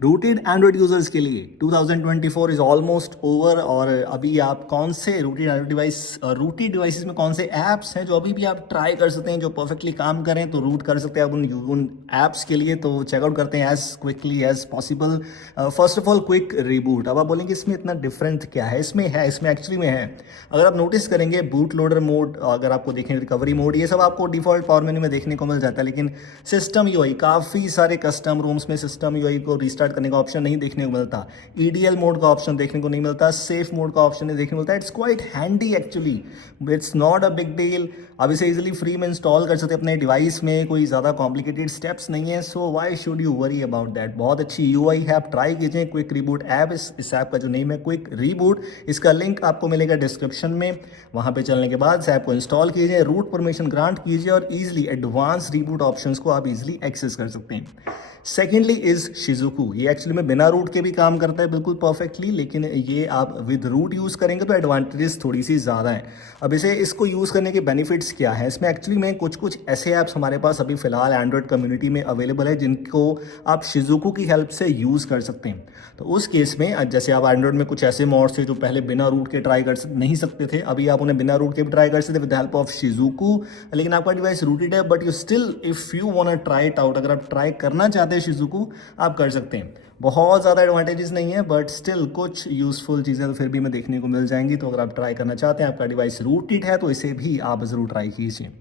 Rooted Android users के लिए 2024 is almost over. और अभी आप कौन से रूटेड डिवाइसेस में कौन से ऐप्स हैं जो अभी भी आप ट्राई कर सकते हैं, जो परफेक्टली काम करें तो रूट कर सकते हैं आप उन ऐप्स के लिए। तो चेकआउट करते हैं as quickly as possible. First of all quick reboot. अब आप बोलेंगे इसमें इतना डिफरेंट क्या है? इसमें एक्चुअली में है। अगर आप नोटिस करेंगे बूट लोडर मोड, अगर आपको देखें रिकवरी मोड, ये सब आपको डिफॉल्ट पावर मेन्यू में देखने को मिल जाता है। लेकिन सिस्टम यूआई, काफ़ी सारे कस्टम रूम्स में सिस्टम यूआई को रिस्टार्ट करने का ऑप्शन नहीं देखने को मिलता। ईडीएल मोड का ऑप्शन देखने को नहीं मिलता। सेफ मोड का ऑप्शन नहीं देखने को मिलता। It's quite handy actually, it's not a big deal. आप इसे इजीली फ्री में इंस्टॉल कर सकते हैं अपने डिवाइस में, कोई ज़्यादा कॉम्प्लिकेटेड स्टेप्स नहीं है। So why should you worry about that? बहुत अच्छी यूआई है, आप ट्राई कीजिए क्विक रिबूट ऐप। इस ऐप का जो नेम है क्विक रिबूट, इसका लिंक आपको मिलेगा डिस्क्रिप्शन में। वहाँ पे चलने के बाद इस ऐप को इंस्टॉल कीजिए, रूट परमिशन ग्रांट कीजिए और इजीली एडवांस रिबूट ऑप्शंस को आप इजीली एक्सेस कर सकते हैं। Secondly is Shizuku. ये एक्चुअली में बिना रूट के भी काम करता है बिल्कुल परफेक्टली, लेकिन ये आप विद रूट यूज़ करेंगे तो एडवांटेजेस थोड़ी सी ज़्यादा हैं। अब इसको यूज़ करने के बेनिफिट्स क्या है? इसमें एक्चुअली में कुछ ऐसे ऐप्स हमारे पास अभी फिलहाल एंड्रॉयड कम्युनिटी में अवेलेबल है जिनको आप शिजुकू की हेल्प से यूज़ कर सकते हैं। तो उस केस में जैसे आप एंड्रॉयड में कुछ ऐसे मॉड्स थे जो पहले बिना रूट के ट्राई नहीं सकते थे, अभी आप उन्हें बिना रूट के भी ट्राई कर सकते विद हेल्प ऑफ शिजुकू। लेकिन आपका डिवाइस रूटेड है, but you still if you want to try it out, अगर आप ट्राई करना चाहते हैं शिजुकू, आप कर सकते हैं। बहुत ज़्यादा एडवांटेजेस नहीं है, बट स्टिल कुछ यूजफुल चीज़ें तो फिर भी हमें देखने को मिल जाएंगी। तो अगर आप ट्राई करना चाहते हैं, आपका डिवाइस रूटेड है, तो इसे भी आप ज़रूर ट्राई कीजिए।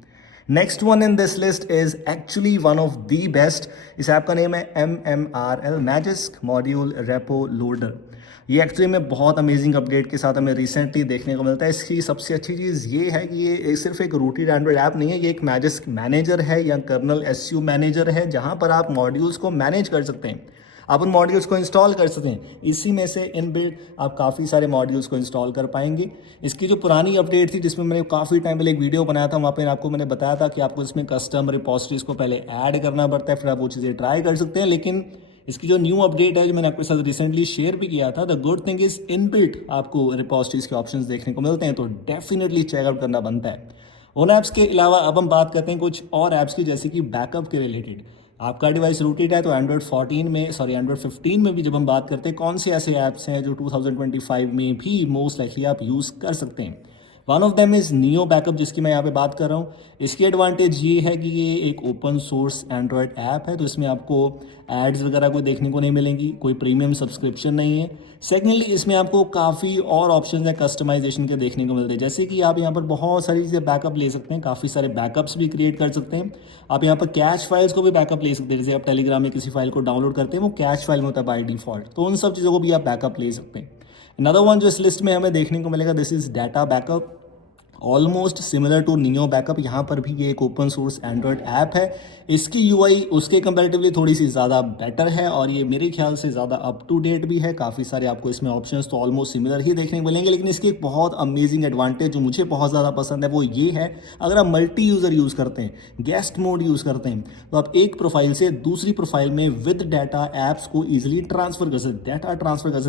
Next one in this list is actually one of the best. इस ऐप का नेम है MMRL Magisk module repo loader. ये एक्चुअली में बहुत अमेजिंग अपडेट के साथ हमें रिसेंटली देखने को मिलता है। इसकी सबसे अच्छी चीज़ ये है कि ये सिर्फ एक रूटेड एंड्रॉइड ऐप नहीं है, ये एक मैजिस्क मैनेजर है या कर्नल SU मैनेजर है, जहाँ पर आप मॉड्यूल्स को मैनेज कर सकते हैं, आप उन मॉड्यूल्स को इंस्टॉल कर सकते हैं। इसी में से इनबिल्ट आप काफ़ी सारे मॉड्यूल्स को इंस्टॉल कर पाएंगे। इसकी जो पुरानी अपडेट थी, जिसमें मैंने काफ़ी टाइम पहले एक वीडियो बनाया था, वहाँ पे मैंने बताया था कि आपको इसमें कस्टम रिपोजिटरीज को पहले ऐड करना पड़ता है, फिर आप वो चीज़ें ट्राई कर सकते हैं। लेकिन इसकी जो न्यू अपडेट है, जो मैंने आपके साथ रिसेंटली शेयर भी किया था, the good thing is inbuilt आपको रिपोजिटरीज के ऑप्शंस देखने को मिलते हैं, तो डेफिनेटली चेकआउट करना बनता है। उन ऐप्स के अलावा अब हम बात करते हैं कुछ और ऐप्स की, जैसे कि बैकअप के रिलेटेड। आपका डिवाइस रूटेड है तो एंड्रॉयड 15 में भी जब हम बात करते हैं, कौन से ऐसे ऐप्स हैं जो 2025 में भी मोस्ट लाइकली आप यूज़ कर सकते हैं। One of them is neo backup, जिसकी मैं यहाँ पे बात कर रहा हूँ। इसकी एडवांटेज ये है कि ये एक ओपन सोर्स एंड्रॉयड ऐप है, तो इसमें आपको एड्स वगैरह कोई देखने को नहीं मिलेंगी, कोई प्रीमियम सब्सक्रिप्शन नहीं है। सेकेंडली, इसमें आपको काफ़ी और ऑप्शन है कस्टमाइजेशन के देखने को मिलते हैं, जैसे कि आप यहाँ पर बहुत सारी चीज़ें बैकअप ले सकते हैं, काफ़ी सारे बैकअप्स भी क्रिएट कर सकते हैं। आप यहाँ पर कैश फाइल्स को भी बैकअप ले सकते हैं, जैसे आप टेलीग्राम में किसी फाइल को डाउनलोड करते हैं, वो कैश फाइल में होता है बाय डिफॉल्ट, तो उन सब चीज़ों को भी आप बैकअप ले सकते हैं। अनदर वन जो इस लिस्ट में हमें देखने को मिलेगा, this is data backup, almost similar to Neo backup. यहाँ पर भी ये एक ओपन सोर्स एंड्रॉयड ऐप है। इसकी यूआई उसके कंपैरेटिवली थोड़ी सी ज़्यादा बेटर है और ये मेरे ख्याल से ज़्यादा अप टू डेट भी है। काफ़ी सारे आपको इसमें ऑप्शंस तो ऑलमोस्ट सिमिलर ही देखने को मिलेंगे, लेकिन इसकी एक बहुत अमेजिंग एडवांटेज जो मुझे बहुत ज़्यादा पसंद है वो ये है, अगर आप मल्टी यूज़र यूज़ करते हैं, गेस्ट मोड यूज़ करते हैं, तो आप एक प्रोफाइल से दूसरी प्रोफाइल में विद डाटा ऐप्स को ईजिली ट्रांसफर कर सकते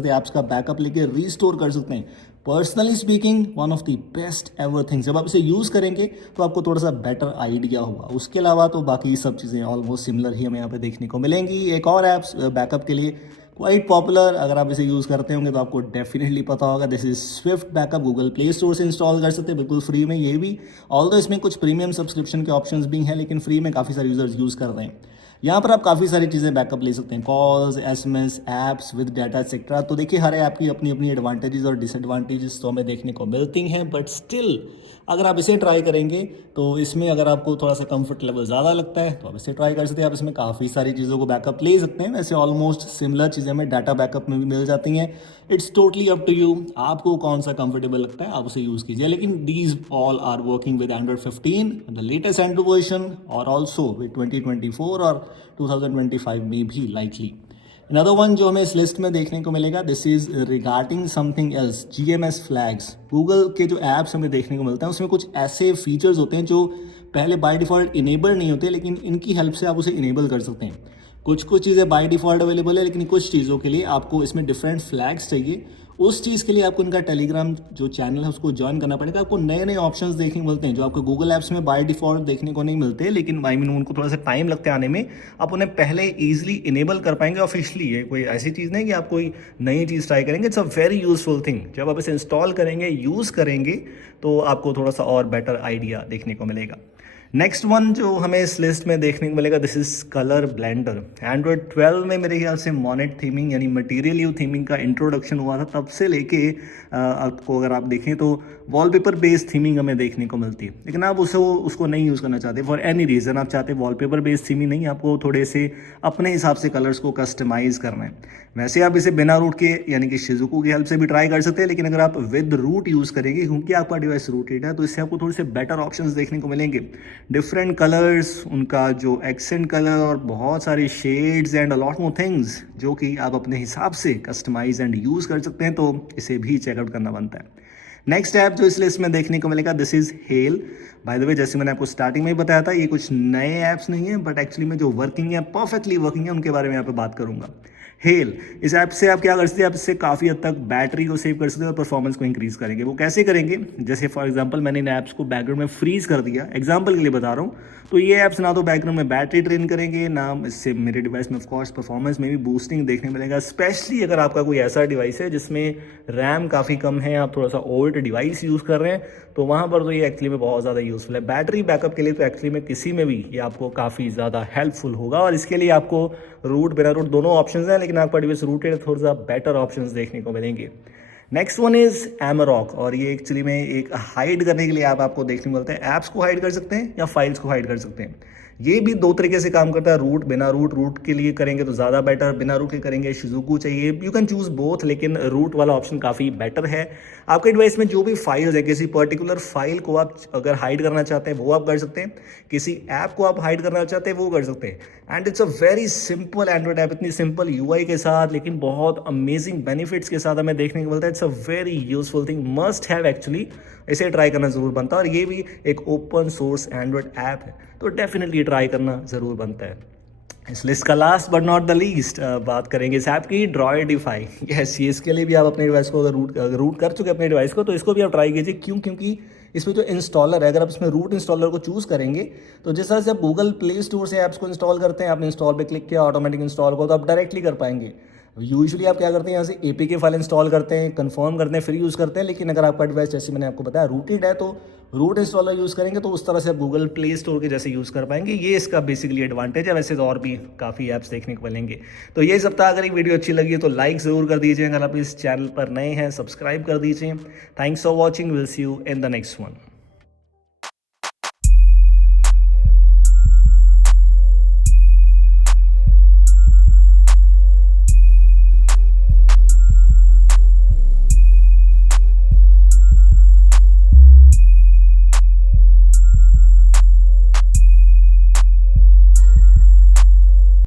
हैं, ऐप्स का बैकअप लेके रीस्टोर कर सकते हैं। Personally speaking, one of the best ever things. जब आप इसे यूज़ करेंगे तो आपको थोड़ा सा बेटर आइडिया होगा। उसके अलावा तो बाकी सब चीज़ें ऑलमोस्ट सिमिलर ही हमें यहाँ पे देखने को मिलेंगी। एक और ऐप्स बैकअप के लिए क्वाइट पॉपुलर, अगर आप इसे यूज़ करते होंगे तो आपको डेफिनेटली पता होगा, this is Swift backup. Google play store से इंस्टॉल कर सकते हैं बिल्कुल फ्री में ये भी, ऑल्दो इसमें कुछ प्रीमियम सब्सक्रिप्शन के ऑप्शंस भी हैं, लेकिन फ्री में काफ़ी सारे यूज़र्स यूज़ कर रहे हैं। यहाँ पर आप काफ़ी सारी चीज़ें बैकअप ले सकते हैं, calls, SMS, apps with data etcetera. तो देखिए हर ऐप की अपनी अपनी एडवांटेजेस और डिसएडवांटेजेस तो हमें देखने को मिलती हैं, बट स्टिल अगर आप इसे ट्राई करेंगे तो इसमें अगर आपको थोड़ा सा कंफर्ट लेवल ज़्यादा लगता है तो आप इसे ट्राई कर सकते हैं। आप इसमें काफ़ी सारी चीज़ों को बैकअप ले सकते हैं, वैसे ऑलमोस्ट सिमिलर चीज़ें हमें डाटा बैकअप में भी मिल जाती हैं। It's totally up to you, आपको कौन सा कंफर्टेबल लगता है आप उसे यूज़ कीजिए। लेकिन these all are working with Android 15 the latest Android version, और ऑल्सो विद 2024 और 2025 में भी लाइकली। अनदर वन जो हमें इस लिस्ट में देखने को मिलेगा, this is regarding something else, GMS flags. Google के जो ऐप्स हमें देखने को मिलते हैं उसमें कुछ ऐसे फीचर्स होते हैं जो पहले बाय डिफ़ॉल्ट इनेबल नहीं होते, लेकिन इनकी हेल्प से आप उसे इनेबल कर सकते हैं। कुछ चीज़ें बाय डिफ़ॉल्ट अवेलेबल है, लेकिन कुछ चीज़ों के लिए आपको इसमें डिफरेंट फ्लैग्स चाहिए, उस चीज़ के लिए आपको इनका टेलीग्राम जो चैनल है उसको ज्वाइन करना पड़ेगा। आपको नए नए ऑप्शंस देखने को मिलते हैं जो आपको गूगल ऐप्स में बाय डिफॉल्ट देखने को नहीं मिलते, लेकिन आई मीन उनको थोड़ा सा टाइम लगता है आने में। आप उन्हें पहले ईजिली इनेबल कर पाएंगे ऑफिशियली। ये कोई ऐसी चीज़ नहीं कि आप कोई नई चीज़ ट्राई करेंगे। It's a very useful thing. जब आप इसे इंस्टॉल करेंगे, यूज़ करेंगे, तो आपको थोड़ा सा और बेटर आइडिया देखने को मिलेगा। नेक्स्ट वन जो हमें इस लिस्ट में देखने को मिलेगा, this is colour blender. Android 12 में मेरे ख्याल से मोनेट थीमिंग यानी मटेरियल यू थीमिंग का इंट्रोडक्शन हुआ था, तब से लेके आपको अगर आप देखें तो वॉलपेपर बेस्ड थीमिंग हमें देखने को मिलती है। लेकिन आप उसको नहीं यूज़ करना चाहते फॉर एनी रीज़न। आप चाहते वॉलपेपर बेस्ड थीमिंग नहीं, आपको थोड़े से अपने हिसाब से कलर्स को कस्टमाइज़ करना है। वैसे आप इसे बिना रूट के यानी कि शिजुकू की हेल्प से भी ट्राई कर सकते हैं, लेकिन अगर आप विद रूट यूज़ करेंगे, क्योंकि आपका डिवाइस रूटेड है, तो इससे आपको थोड़े से बेटर ऑप्शंस देखने को मिलेंगे। डिफरेंट कलर्स, उनका जो एक्सेंट कलर और बहुत सारे shades and a lot more things जो कि आप अपने हिसाब से कस्टमाइज एंड यूज़ कर सकते हैं, तो इसे भी चेकआउट करना बनता है। नेक्स्ट ऐप जो इस लिस्ट में देखने को मिलेगा, this is hello. By the way, जैसे मैंने आपको स्टार्टिंग में ही बताया था, ये कुछ नए ऐप्स नहीं है, बट एक्चुअली में जो वर्किंग है, परफेक्टली वर्किंग है, उनके बारे में यहाँ पे बात करूंगा। हेल, इस ऐप से आप क्या कर सकते हैं, आप इससे काफ़ी हद तक बैटरी को सेव कर सकते हैं और परफॉर्मेंस को इंक्रीज करेंगे। वो कैसे करेंगे, जैसे फॉर एग्जांपल मैंने इन ऐप्स को बैकग्राउंड में फ्रीज कर दिया, एग्जांपल के लिए बता रहा हूँ। तो ये ऐप्स ना तो बैकग्राउंड में बैटरी ट्रेन करेंगे, ना इससे मेरे डिवाइस में ऑफकोर्स परफॉर्मेंस में भी बूस्टिंग देखने मिलेगा। स्पेशली अगर आपका कोई ऐसा डिवाइस है जिसमें रैम काफ़ी कम है, आप थोड़ा सा ओल्ड डिवाइस यूज़ कर रहे हैं, तो वहाँ पर तो ये एक्चुअली में बहुत ज़्यादा यूज़फुल है। बैटरी बैकअप के लिए तो एक्चुअली में किसी में भी ये आपको काफ़ी ज़्यादा हेल्पफुल होगा। और इसके लिए आपको रूट, बिना रूट दोनों ऑप्शंस हैं, लेकिन आपका डिवाइस रूटेड थोड़ा सा बेटर ऑप्शंस देखने को मिलेंगे। नेक्स्ट वन इज एमरॉक, और ये एक्चुअली में एक हाइड करने के लिए आपको देखने को मिलता है। ऐप्स को हाइड कर सकते हैं या फाइल्स को हाइड कर सकते हैं। ये भी दो तरीके से काम करता है, रूट, बिना रूट। रूट के लिए करेंगे तो ज़्यादा बेटर, बिना रूट के करेंगे शिजुकू चाहिए, यू कैन चूज बोथ, लेकिन रूट वाला ऑप्शन काफ़ी बेटर है। आपके डिवाइस में जो भी फाइल्स है, किसी पर्टिकुलर फाइल को आप अगर हाइड करना चाहते हैं वो आप कर सकते हैं, किसी ऐप को आप हाइड करना चाहते हैं वो कर सकते हैं। And it's a very simple Android app, इतनी सिंपल यूआई के साथ, लेकिन बहुत अमेजिंग बेनिफिट्स के साथ हमें देखने को मिलता है। It's a very useful thing, must have actually. इसे ट्राई करना ज़रूर बनता है, और ये भी एक ओपन सोर्स एंड्रॉइड ऐप है, तो डेफिनेटली ट्राई करना ज़रूर बनता है। इस लिस्ट का last but not the least बात करेंगे इस ऐप की, ड्रॉइडिफाई। यस, ये इसके लिए भी आप अपने डिवाइस को अगर रूट कर चुके अपने डिवाइस को, तो इसको भी आप ट्राई कीजिए। क्यों? क्योंकि इसमें जो इंस्टॉलर है, अगर आप इसमें रूट इंस्टॉलर को चूज़ करेंगे, तो जिस तरह से आप गूगल प्ले स्टोर से ऐप्स को इंस्टॉल करते हैं, आपने इंस्टॉल पे क्लिक किया, ऑटोमेटिक इंस्टॉल को, तो आप डायरेक्टली कर पाएंगे। यूजुअली आप क्या करते हैं, यहाँ से एपीके फाइल इंस्टॉल करते हैं, कंफर्म करते हैं, फिर यूज़ करते हैं। लेकिन अगर आपका डिवाइस, जैसे मैंने आपको बताया, रूटेड है, तो रूट इंस्टॉलर यूज़ करेंगे, तो उस तरह से आप गूगल प्ले स्टोर के जैसे यूज़ कर पाएंगे। ये इसका बेसिकली एडवांटेज है। वैसे तो और भी काफ़ी ऐप्स देखने को मिलेंगे। तो ये सप्ताह अगर ये वीडियो अच्छी लगी है तो लाइक ज़रूर कर दीजिए। अगर आप इस चैनल पर नए हैं, सब्सक्राइब कर दीजिए। Thanks for watching, will see you in the next one.